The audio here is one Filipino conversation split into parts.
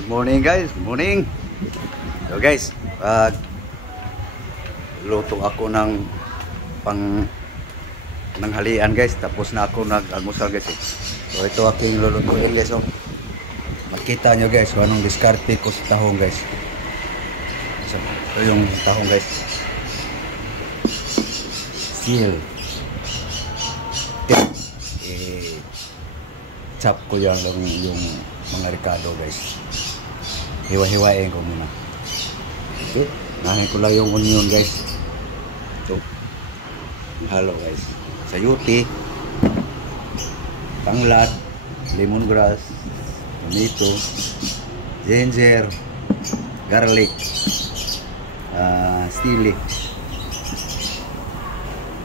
Good morning guys, good morning. So guys, luto ako ng halian guys. Tapos na ako nag-almusal guys. So ito aking lulutuin guys. So, makita nyo guys kung anong diskarte ko sa tahong guys. So, ito yung tahong guys. Steel. Chop ko yung mga ricado guys. Hiwa-hiwain ko muna. Okay, nahin ko lang yung onion guys. Ito, halo guys. Sayuti, tanglad, lemongrass, tomato, ginger, garlic, sili,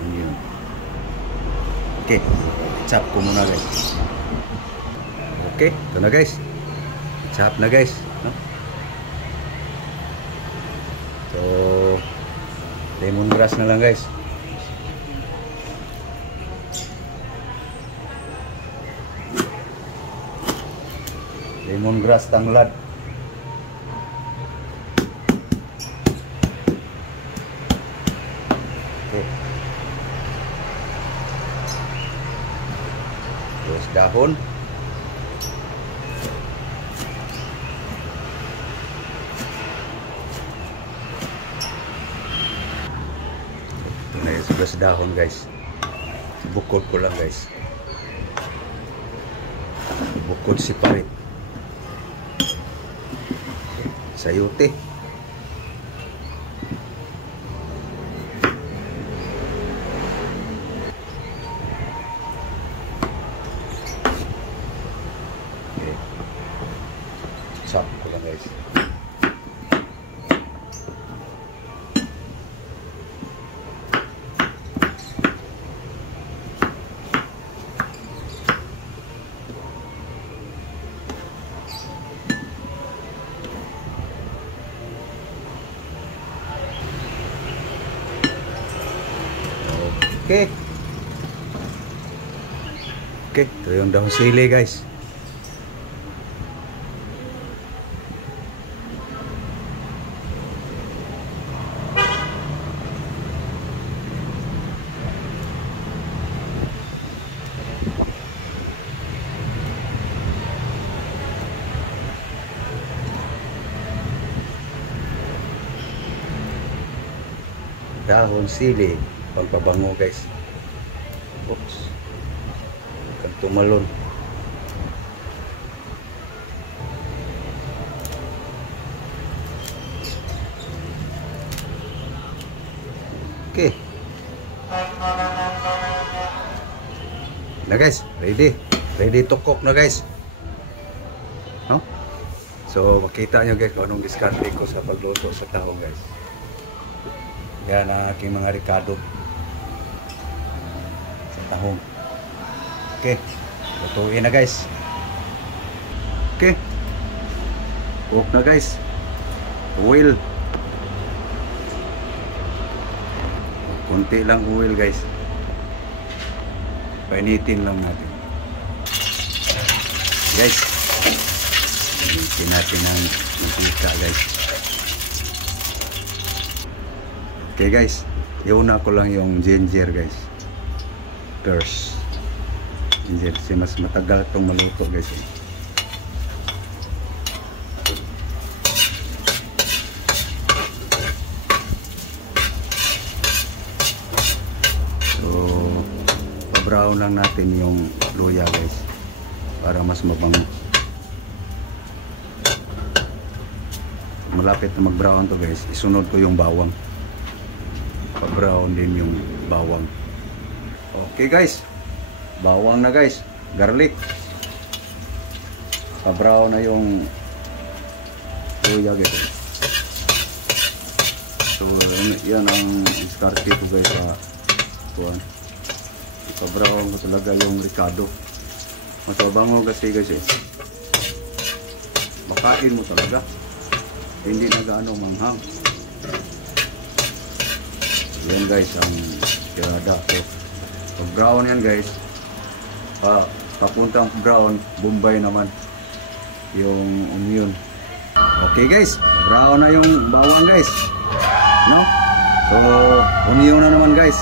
onion. Okay, chop ko muna guys. Okay, ito na guys. Chop na guys, no? So lemongrass na lang guys. Lemongrass, tanglad. Okay. Terus dahon. Sudah sedahon guys. Bukod ko lang guys. Bukod si parit. Sayuti. Okay. Chop ko lang guys. Okay. Okay, ito yung dahon sili guys. Dahon sili, pagpabango guys. Oops. Kag tumalon. Okay. Na guys, ready. Ready to cook na guys. No? So makita nyo guys kung anong diskarte ko sa pagluto sa tahong guys. Yan ang aking mga ricado sa tahong. Okay, lutuin na guys. Okay, cook na guys. Oil, konti lang oil guys. Painitin lang natin guys. Painitin natin ang mantika guys. Okay guys, iuna ko lang yung ginger guys. First, ginger kasi mas matagal itong maluto guys. So, pa-brown lang natin yung luya guys para mas mabango. Malapit na mag-brown to guys, isunod ko yung bawang. Pa-brown din yung bawang. Okay guys, bawang na guys, garlic. Pa-brown na yung luya guys. So yan ang diskarte ko guys sa kuwan. Pa-brown ko talaga yung ricado. Mas mabango kasi guys eh. Makain mo talaga. Hindi na gaano manghang. Yan guys ang tirada ko. Pag brown yan guys, papuntang brown, Bombay naman yung onion. Okay guys, brown na yung bawang guys. No? So, onion na naman guys.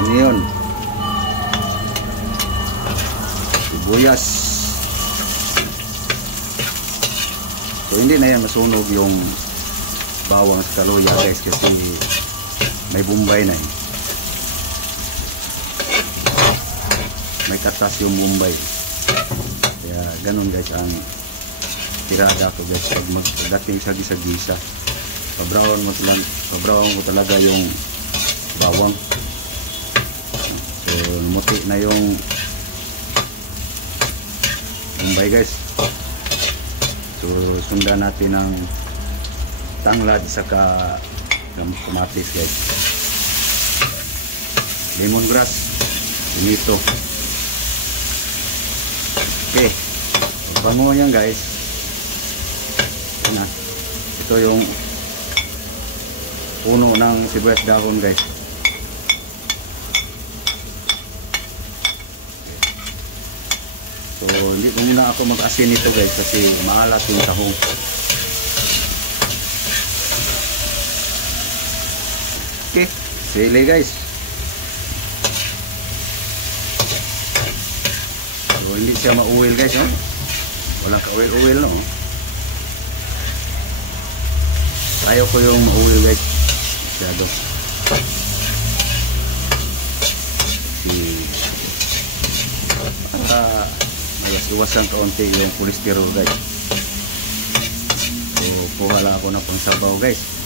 Onion. Sibuyas. So, hindi na yan masunog yung bawang sa kaluya guys kasi may bumbay na eh. May katas yung bumbay. Kaya ganun guys ang tirada ko guys pag magdating sa gisa-gisa. Pabrown mo talaga yung bawang. So, muti na yung bumbay guys. So, sundan natin ang tanglad saka kamatis guys. Lemongrass, pinito. Okay. Bango yan guys. Yan na. Ito yung puno ng sibuyas dahon guys. So, hindi ko muna ako mag-asin ito guys kasi maalat yung tahong. Okay, sili guys. So, hindi siya ma-oil guys, no? Walang ka-oil-oil, no? Ayaw ko yung ma-oil guys. Masyado. Iwasan kaunti yung cholesterol guys. So kuha lang ako ng pangsabaw guys.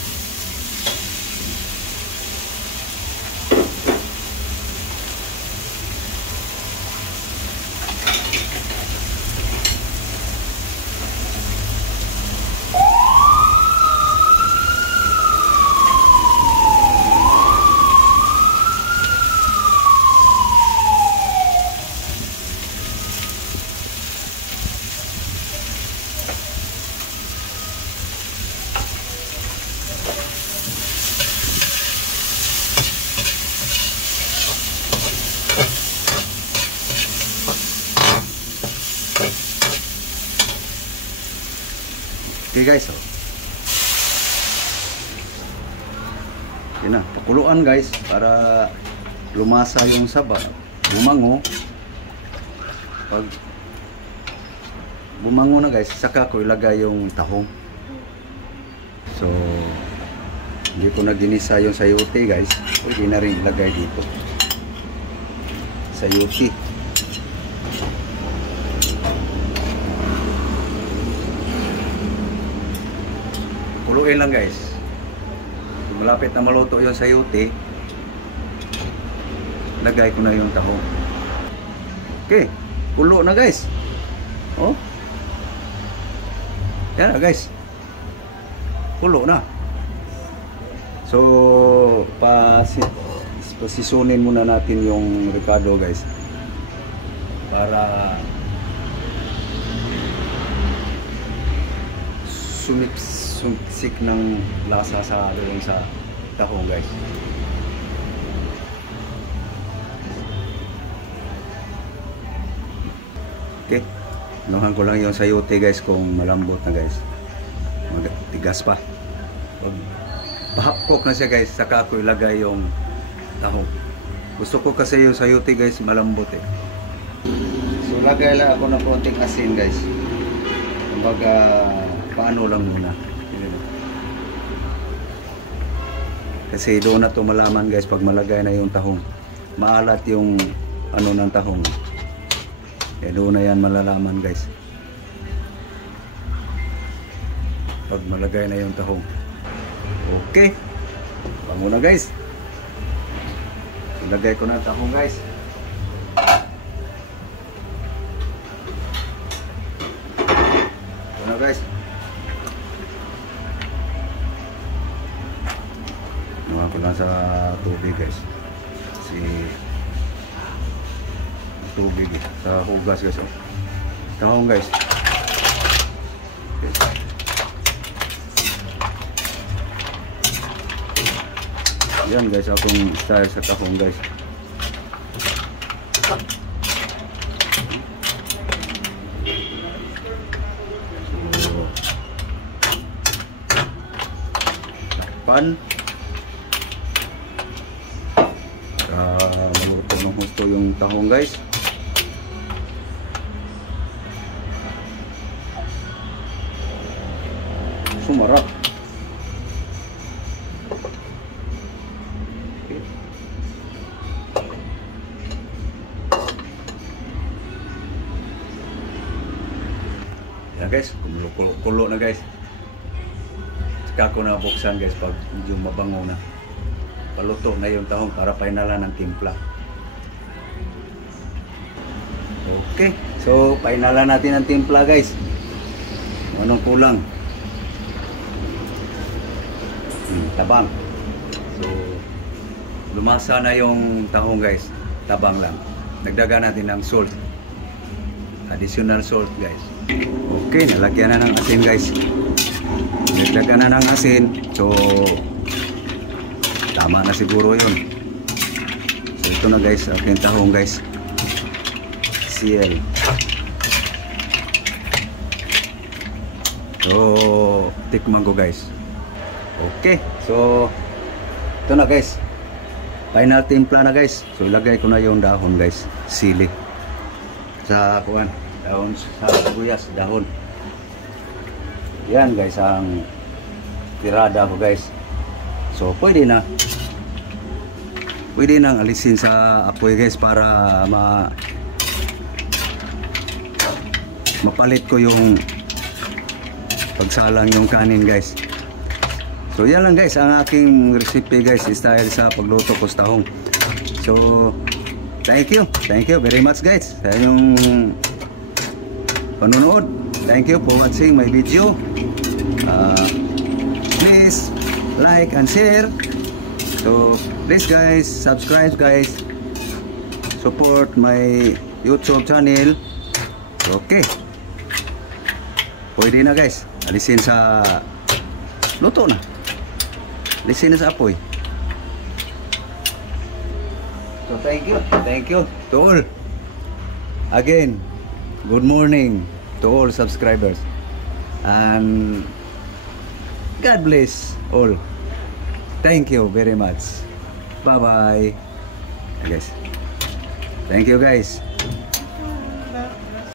Okay guys, oh. Yan na, pakuluan guys para lumasa yung saba. Bumango. Pag bumango na guys, saka ko ilagay yung tahong. So, hindi ko na ginisa yung sayote guys. Pwede na rin ilagay dito. Sayote. Kuluin lang guys. Malapit na maluto yung sayote, lagay ko na yung tahong. Okay, kulo na guys. Oh, yan na guys, kulo na. So posisyonin muna natin yung ricado guys para sumiksik ng lasa sa tahong guys. Okay, nuhan ko lang yung sayote guys kung malambot na guys, magtigas pa. Pag pahapkok na siya guys, saka ako ilagay yung tahong. Gusto ko kasi yung sayote guys malambot eh. So lagay lang ako ng konting asin guys, kumbaga paano lang muna. Kasi doon na to malaman guys pag malagay na yung tahong. Maalat yung ano ng tahong. Eh doon na yan malalaman guys. Pag malagay na yung tahong. Okay. Bango na guys. Ilagay ko na ang tahong guys. Ito na guys. Nawa ko lang sa tubig guys. Kasi tubig eh. Sa hugas guys. Oh. Tahong guys. Okay. Yan guys, akong style sa tahong guys. pan. Para maluto ng husto yung tahong guys. Sumarap. Okay. Yan guys, kumulo na guys. Saka ko na buksan guys pag medyo mabango na. Paluto na yung tahong para painalan ng timpla. Okay, so painalan natin ang timpla guys. Anong kulang? Tabang. So lumasa na yung tahong guys. Tabang lang. Nagdagan natin ng salt. Additional salt guys. Okay, nalagyan na ng asin guys. Nagdagan na ng asin. So tama na siguro yun. So ito na guys, aking tahong guys. CL. So tikman ko guys. Okay, so ito na guys. Final timpla na guys. So ilagay ko na yung dahon guys. Sili. Sa kuwan. Dahon sa sibuyas. Dahon. Yan guys ang tirada ko guys. So pwede na. Pwede nang alisin sa apoy guys para mapalit ko yung pagsalang yung kanin guys. So yan lang guys ang aking recipe guys, style sa pagluto ko sa tahong. So thank you very much guys sa inyong panonood. Thank you for watching my video. Please like and share. So please guys, subscribe guys, support my YouTube channel. Okay, pwede na guys, alisin sa luto na, alisin na sa apoy. So thank you to all. Again, good morning to all subscribers and God bless all. Thank you very much. Bye bye guys. Thank you guys.